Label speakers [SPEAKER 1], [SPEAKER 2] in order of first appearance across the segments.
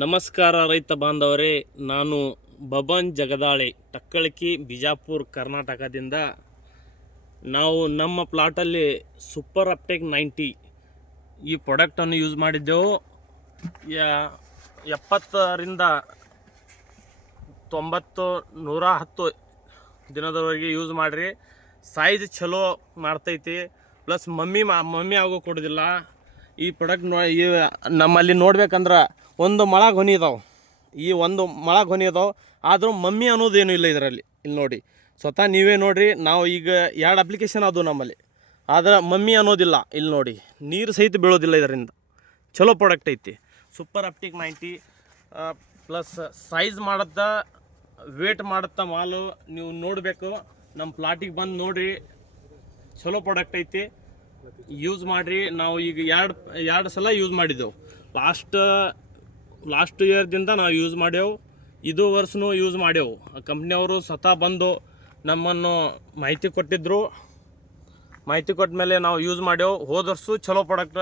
[SPEAKER 1] ನಮಸ್ಕಾರ ರೈತ ಬಾಂಧವರೇ, ನಾನು ಬಬನ್ ಜಗದಾಳೆ, ಟಕ್ಕಳಕಿ, ಬಿಜಾಪುರ್, ಕರ್ನಾಟಕದಿಂದ. ನಾವು ನಮ್ಮ ಪ್ಲಾಟಲ್ಲಿ ಸೂಪರ್ ಅಪ್ಟೆಕ್ ನೈಂಟಿ ಈ ಪ್ರಾಡಕ್ಟನ್ನು ಯೂಸ್ ಮಾಡಿದ್ದೆವು. ಎಪ್ಪತ್ತರಿಂದ ತೊಂಬತ್ತು, ನೂರ ಹತ್ತು ದಿನದವರೆಗೆ ಯೂಸ್ ಮಾಡಿರಿ. ಸೈಜ್ ಚಲೋ ಮಾಡ್ತೈತಿ ಪ್ಲಸ್ ಮಮ್ಮಿ ಮಮ್ಮಿ ಆಗೋ ಕೊಡೋದಿಲ್ಲ. ಈ ಪ್ರಾಡಕ್ಟ್ ನೋ ಈ ನಮ್ಮಲ್ಲಿ ನೋಡ್ಬೇಕಂದ್ರೆ ಒಂದು ಮೊಳ ಗೊನಿ ಇದಾವೆ ಈ ಒಂದು ಮೊಳ ಗೊನಿ ಇದಾವೆ ಆದರೂ ಮಮ್ಮಿ ಅನ್ನೋದೇನು ಇಲ್ಲ ಇದರಲ್ಲಿ, ಇಲ್ಲಿ ನೋಡಿ. ಸ್ವತಃ ನೀವೇ ನೋಡಿರಿ, ನಾವು ಈಗ ಎರಡು ಅಪ್ಲಿಕೇಶನ್ ಅದು ನಮ್ಮಲ್ಲಿ. ಆದರೆ ಮಮ್ಮಿ ಅನ್ನೋದಿಲ್ಲ, ಇಲ್ಲಿ ನೋಡಿ. ನೀರು ಸಹಿತ ಬೀಳೋದಿಲ್ಲ ಇದರಿಂದ. ಚಲೋ ಪ್ರಾಡಕ್ಟ್ ಐತಿ. ಸೂಪರ್ ಅಪ್ಟಿಕ್ ನೈಂಟಿ ಪ್ಲಸ್ ಸೈಜ್ ಮಾಡುತ್ತ ವೇಟ್ ಮಾಡುತ್ತಾ ಮಾಲು ನೀವು ನೋಡಬೇಕು. ನಮ್ಮ ಪ್ಲಾಟಿಗೆ ಬಂದು ನೋಡಿರಿ. ಚಲೋ ಪ್ರಾಡಕ್ಟ್ ಐತಿ. ಯೂಸ್ ಮಾಡಿರಿ. ನಾವು ಈಗ ಎರಡು ಎರಡು ಸಲ ಯೂಸ್ ಮಾಡಿದ್ದೆವು. ಲಾಸ್ಟ್ ಲಾಸ್ಟ್ ಇಯರ್ದಿಂದ ನಾವು ಯೂಸ್ ಮಾಡ್ಯೆವು. ಇದು ವರ್ಷನೂ ಯೂಸ್ ಮಾಡ್ಯೆವು. ಕಂಪ್ನಿಯವರು ಸತ ಬಂದು ನಮ್ಮನ್ನು ಮಾಹಿತಿ ಕೊಟ್ಟಿದ್ದರು ಮಾಹಿತಿ ಕೊಟ್ಟ ಮೇಲೆ ನಾವು ಯೂಸ್ ಮಾಡ್ಯೆವು. ಹೋದ ವರ್ಷ ಚಲೋ ಪ್ರಾಡಕ್ಟ್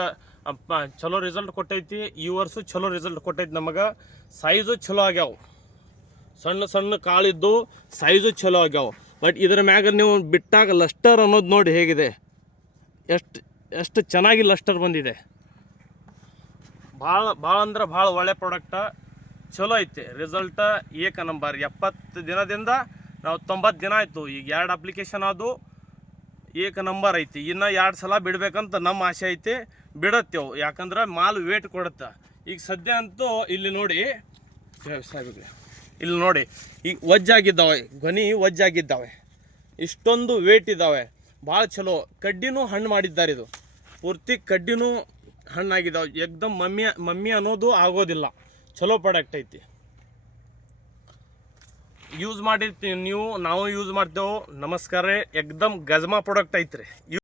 [SPEAKER 1] ಚಲೋ ರಿಸಲ್ಟ್ ಕೊಟ್ಟೈತಿ. ಈ ವರ್ಷ ಚಲೋ ರಿಸಲ್ಟ್ ಕೊಟ್ಟೈತಿ ನಮಗೆ. ಸೈಜು ಚಲೋ ಆಗ್ಯಾವ. ಸಣ್ಣ ಸಣ್ಣ ಕಾಳಿದ್ದು ಸೈಜು ಚಲೋ ಆಗ್ಯಾವ. ಬಟ್ ಇದ್ರ ಮ್ಯಾಗ ನೀವು ಬಿಟ್ಟಾಗ ಲಸ್ಟರ್ ಅನ್ನೋದು ನೋಡಿ ಹೇಗಿದೆ. ಎಷ್ಟು ಎಷ್ಟು ಚೆನ್ನಾಗಿ ಲಸ್ಟರ್ ಬಂದಿದೆ. ಭಾಳ ಭಾಳ ಅಂದ್ರೆ ಭಾಳ ಒಳ್ಳೆ ಪ್ರಾಡಕ್ಟ ಚಲೋ ಐತಿ. ರಿಸಲ್ಟ ಏಕ ನಂಬರ್. ಎಪ್ಪತ್ತು ದಿನದಿಂದ ನಾವು ತೊಂಬತ್ತು ದಿನ ಆಯಿತು. ಈಗ ಎರಡು ಅಪ್ಲಿಕೇಶನ್ ಅದು ಏಕ ನಂಬರ್ ಐತಿ. ಇನ್ನು ಎರಡು ಸಲ ಬಿಡಬೇಕಂತ ನಮ್ಮ ಆಸೆ ಐತಿ. ಬಿಡತ್ತೇವು. ಯಾಕಂದ್ರೆ ಮಾಲ್ ವೇಟ್ ಕೊಡುತ್ತೆ. ಈಗ ಸದ್ಯ ಅಂತೂ ಇಲ್ಲಿ ನೋಡಿ ಇಲ್ಲಿ ನೋಡಿ ಈಗ ವಜ್ಜಾಗಿದ್ದಾವೆ. ಧ್ವನಿ ವಜ್ಜಾಗಿದ್ದಾವೆ. ಇಷ್ಟೊಂದು ವೇಟ್ ಇದ್ದಾವೆ. ಭಾಳ ಚಲೋ. ಕಡ್ಡಿನೂ ಹಣ್ಣು ಮಾಡಿದ್ದಾರೆ ಇದು. ಪೂರ್ತಿ ಕಡ್ಡಿನೂ ಹಣ್ಣಾಗಿದ್ದಾವೆ ಏಕ್ದಮ್ ಮಮ್ಮಿ ಮಮ್ಮಿ ಅನ್ನೋದು ಆಗೋದಿಲ್ಲ. ಚಲೋ ಪ್ರಾಡಕ್ಟ್ ಐತಿ. ಯೂಸ್ ಮಾಡಿರ್ತೀವಿ ನೀವು, ನಾವು ಯೂಸ್ ಮಾಡ್ತೇವೆ. ನಮಸ್ಕಾರ ರೀ. ಗಜ್ಮಾ ಪ್ರಾಡಕ್ಟ್ ಐತ್ರಿ.